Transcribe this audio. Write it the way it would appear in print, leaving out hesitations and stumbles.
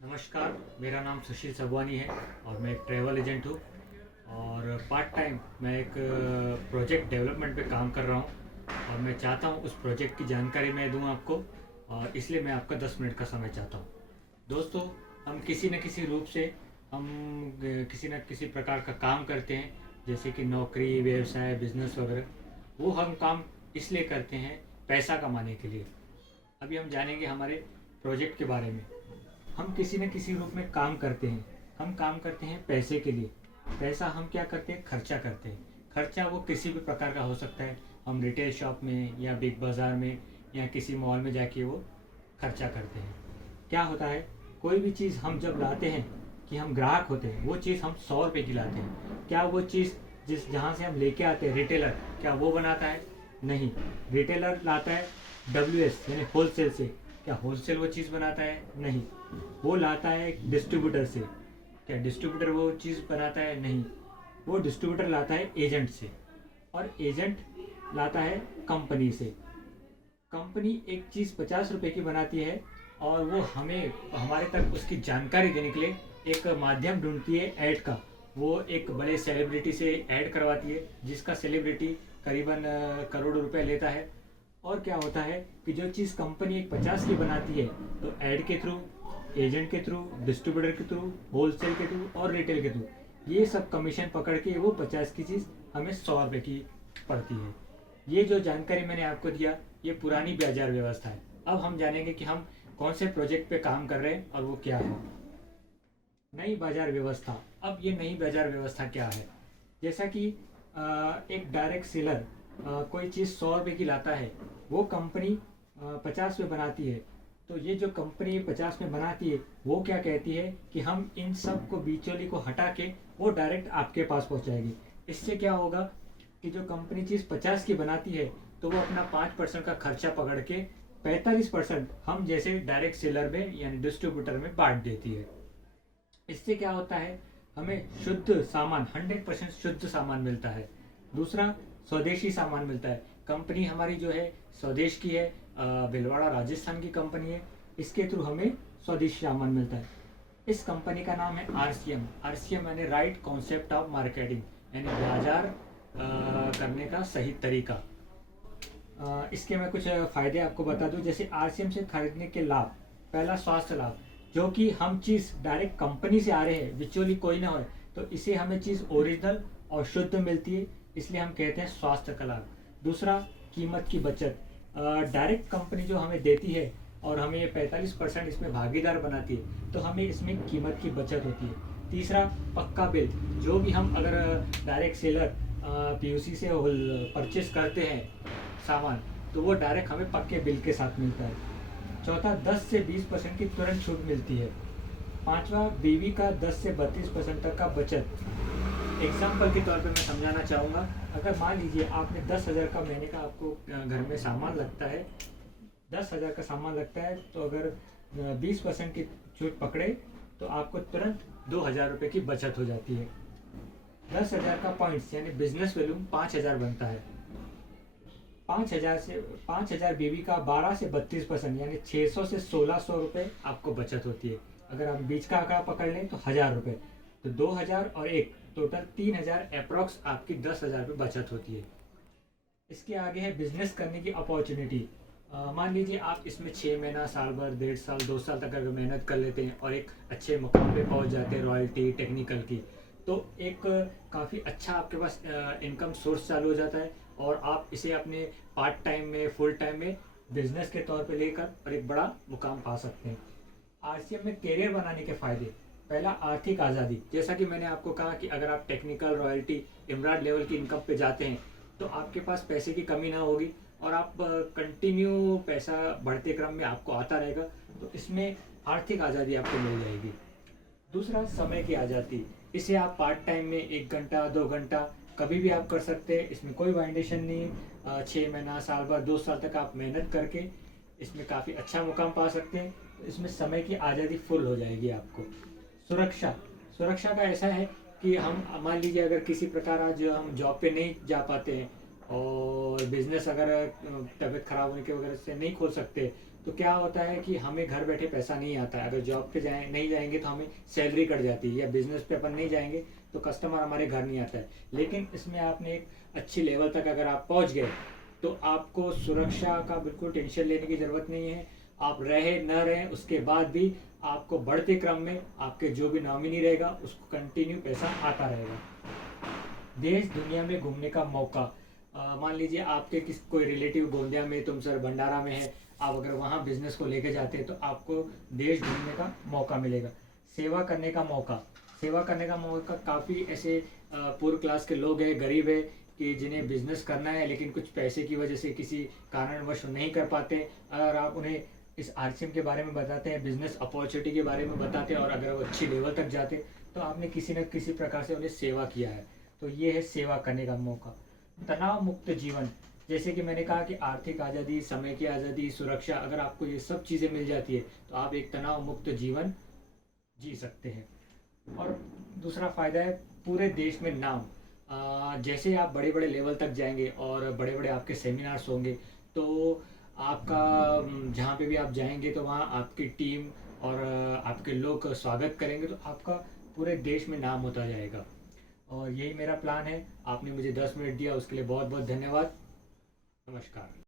नमस्कार, मेरा नाम सुशील सगवानी है और मैं एक ट्रैवल एजेंट हूँ। और पार्ट टाइम मैं एक प्रोजेक्ट डेवलपमेंट पे काम कर रहा हूँ और मैं चाहता हूँ उस प्रोजेक्ट की जानकारी मैं दूँ आपको। और इसलिए मैं आपका 10 मिनट का समय चाहता हूँ। दोस्तों, हम किसी न किसी रूप से हम किसी न किसी प्रकार का काम करते हैं, जैसे कि नौकरी, व्यवसाय, बिजनेस वगैरह। वो हम काम इसलिए करते हैं पैसा कमाने के लिए। अभी हम जानेंगे हमारे प्रोजेक्ट के बारे में। हम किसी न किसी रूप में काम करते हैं। हम काम करते हैं पैसे के लिए। पैसा हम क्या करते हैं, खर्चा करते हैं। खर्चा वो किसी भी प्रकार का हो सकता है। हम रिटेल शॉप में या बिग बाज़ार में या किसी मॉल में जाके वो खर्चा करते हैं। क्या होता है, कोई भी चीज़ हम जब लाते हैं, कि हम ग्राहक होते हैं, वो चीज़ हम 100 रुपये की लाते हैं। क्या वो चीज़ जिस जहाँ से हम लेके आते हैं, रिटेलर क्या वो बनाता है? नहीं। रिटेलर लाता है WS यानी होलसेल से। क्या होलसेल वो चीज़ बनाता है? नहीं। वो लाता है एक डिस्ट्रीब्यूटर से। क्या डिस्ट्रीब्यूटर वो चीज़ बनाता है? नहीं। वो डिस्ट्रीब्यूटर लाता है एजेंट से, और एजेंट लाता है कंपनी से। कंपनी एक चीज़ 50 रुपए की बनाती है और वो हमें हमारे तक उसकी जानकारी देने के लिए एक माध्यम ढूंढती है ऐड का। वो एक बड़े सेलिब्रिटी से ऐड करवाती है, जिसका सेलिब्रिटी करीबन करोड़ रुपए लेता है। और क्या होता है कि जो चीज़ कंपनी एक 50 की बनाती है, तो ऐड के थ्रू, एजेंट के थ्रू, डिस्ट्रीब्यूटर के थ्रू, होलसेल के थ्रू और रिटेल के थ्रू, ये सब कमीशन पकड़ के वो 50 की चीज़ हमें 100 रुपये की पड़ती है। ये जो जानकारी मैंने आपको दिया, ये पुरानी बाजार व्यवस्था है। अब हम जानेंगे कि हम कौन से प्रोजेक्ट पे काम कर रहे हैं और वो क्या है। नई बाजार व्यवस्था। अब ये नई बाजार व्यवस्था क्या है? जैसा कि एक डायरेक्ट सेलर कोई चीज़ 100 रुपये की लाता है, वो कंपनी 50 में बनाती है। तो ये जो कंपनी 50 में बनाती है, वो क्या कहती है कि हम इन सब को, बिचौली को हटा के वो डायरेक्ट आपके पास पहुंचाएगी। इससे क्या होगा कि जो कंपनी चीज़ 50 की बनाती है, तो वो अपना 5% का खर्चा पकड़ के 45% हम जैसे डायरेक्ट सेलर में यानी डिस्ट्रीब्यूटर में बांट देती है। इससे क्या होता है, हमें शुद्ध सामान, 100% शुद्ध सामान मिलता है। दूसरा, स्वदेशी सामान मिलता है। कंपनी हमारी जो है स्वदेश की है, भिलवाड़ा राजस्थान की कंपनी है। इसके थ्रू हमें स्वदेशी सामान मिलता है। इस कंपनी का नाम है RCM। RCM यानी राइट कॉन्सेप्ट ऑफ मार्केटिंग, यानी बाजार करने का सही तरीका। इसके मैं कुछ फ़ायदे आपको बता दूं। जैसे RCM से खरीदने के लाभ। पहला, स्वास्थ्य लाभ। जो कि हम चीज़ डायरेक्ट कंपनी से आ रहे हैं, बिचौली कोई ना हो, तो इसे हमें चीज़ ओरिजिनल और शुद्ध मिलती है, इसलिए हम कहते हैं स्वास्थ्य का लाभ। दूसरा, कीमत की बचत। डायरेक्ट कंपनी जो हमें देती है और हमें ये 45% इसमें भागीदार बनाती है, तो हमें इसमें कीमत की बचत होती है। तीसरा, पक्का बिल। जो भी हम अगर डायरेक्ट सेलर PUC से परचेस करते हैं सामान, तो वो डायरेक्ट हमें पक्के बिल के साथ मिलता है। चौथा, 10 से 20% की तुरंत छूट मिलती है। पांचवा, बीवी का 10 से 32% तक का बचत। एग्जाम्पल के तौर पे मैं समझाना चाहूँगा। अगर मान लीजिए आपने 10,000 का महीने का आपको घर में सामान लगता है, 10,000 का सामान लगता है, तो अगर 20% की छूट पकड़े, तो आपको तुरंत 2,000 रुपये की बचत हो जाती है। 10,000 का पॉइंट्स यानी बिजनेस वैल्यू 5,000 बनता है। 5,000 बीवी का 12 से 32% यानी 600 से 1,600 रुपये आपको बचत होती है। अगर हम बीच का आंकड़ा पकड़ लें तो 1,000 रुपये, तो 2,000 और एक टोटल 3,000 अप्रॉक्स आपकी 10,000 रुपये बचत होती है। इसके आगे है बिजनेस करने की अपॉर्चुनिटी। मान लीजिए आप इसमें 6 महीना, साल भर, 1.5 साल, 2 साल तक अगर मेहनत कर लेते हैं और एक अच्छे मुकाम पे पहुंच जाते हैं रॉयल्टी, टेक्निकल की, तो एक काफ़ी अच्छा आपके पास इनकम सोर्स चालू हो जाता है और आप इसे अपने पार्ट टाइम में, फुल टाइम में बिजनेस के तौर पे लेकर और एक बड़ा मुकाम पा सकते हैं। RCM में करियर बनाने के फायदे। पहला, आर्थिक आज़ादी। जैसा कि मैंने आपको कहा कि अगर आप टेक्निकल, रॉयल्टी, इमरान लेवल की इनकम पे जाते हैं, तो आपके पास पैसे की कमी ना होगी और आप कंटिन्यू पैसा बढ़ते क्रम में आपको आता रहेगा। तो इसमें आर्थिक आज़ादी आपको मिल जाएगी। दूसरा, समय की आज़ादी। इसे आप पार्ट टाइम में 1 घंटा, 2 घंटा कभी भी आप कर सकते हैं। इसमें कोई वाइंडेशन नहीं। 6 महीना, साल भर, 2 साल तक आप मेहनत करके इसमें काफ़ी अच्छा मुकाम पा सकते हैं। तो इसमें समय की आज़ादी फुल हो जाएगी आपको। सुरक्षा। सुरक्षा का ऐसा है कि हम मान लीजिए अगर किसी प्रकार आज हम जॉब पे नहीं जा पाते हैं और बिजनेस अगर तबीयत खराब होने की वजह से नहीं खोल सकते, तो क्या होता है कि हमें घर बैठे पैसा नहीं आता है। अगर जॉब पे नहीं जाएंगे तो हमें सैलरी कट जाती है, या बिजनेस पे अपन नहीं जाएंगे तो कस्टमर हमारे घर नहीं आता है। लेकिन इसमें आपने एक अच्छी लेवल तक अगर आप पहुंच गए तो आपको सुरक्षा का बिल्कुल टेंशन लेने की ज़रूरत नहीं है। आप रहे न रहें उसके बाद भी आपको बढ़ते क्रम में आपके जो भी नॉमिनी रहेगा उसको कंटिन्यू पैसा आता रहेगा। देश दुनिया में घूमने का मौका, मान लीजिए आपके किस कोई रिलेटिव गोंदिया में, तुम सर भंडारा में है, आप अगर वहाँ बिजनेस को लेके जाते हैं तो आपको देश घूमने का मौका मिलेगा। सेवा करने का मौका, सेवा करने का मौका काफ़ी ऐसे पूर्व क्लास के लोग हैं, गरीब है, कि जिन्हें बिजनेस करना है लेकिन कुछ पैसे की वजह से किसी कारणवश नहीं कर पाते। अगर आप उन्हें इस आरसीएम के बारे में बताते हैं, बिजनेस अपॉर्चुनिटी के बारे में बताते हैं, और अगर वो अच्छी लेवल तक जाते तो आपने किसी न किसी प्रकार से उन्हें सेवा किया है। तो ये है सेवा करने का मौका। तनाव मुक्त जीवन, जैसे कि मैंने कहा कि आर्थिक आज़ादी, समय की आज़ादी, सुरक्षा, अगर आपको ये सब चीज़ें मिल जाती है तो आप एक तनाव मुक्त जीवन जी सकते हैं। और दूसरा फ़ायदा है पूरे देश में नाम। जैसे आप बड़े बड़े लेवल तक जाएंगे और बड़े बड़े आपके सेमिनार्स होंगे तो आपका जहाँ पे भी आप जाएंगे तो वहाँ आपकी टीम और आपके लोग स्वागत करेंगे, तो आपका पूरे देश में नाम होता जाएगा। और यही मेरा प्लान है। आपने मुझे 10 मिनट दिया, उसके लिए बहुत बहुत धन्यवाद। नमस्कार।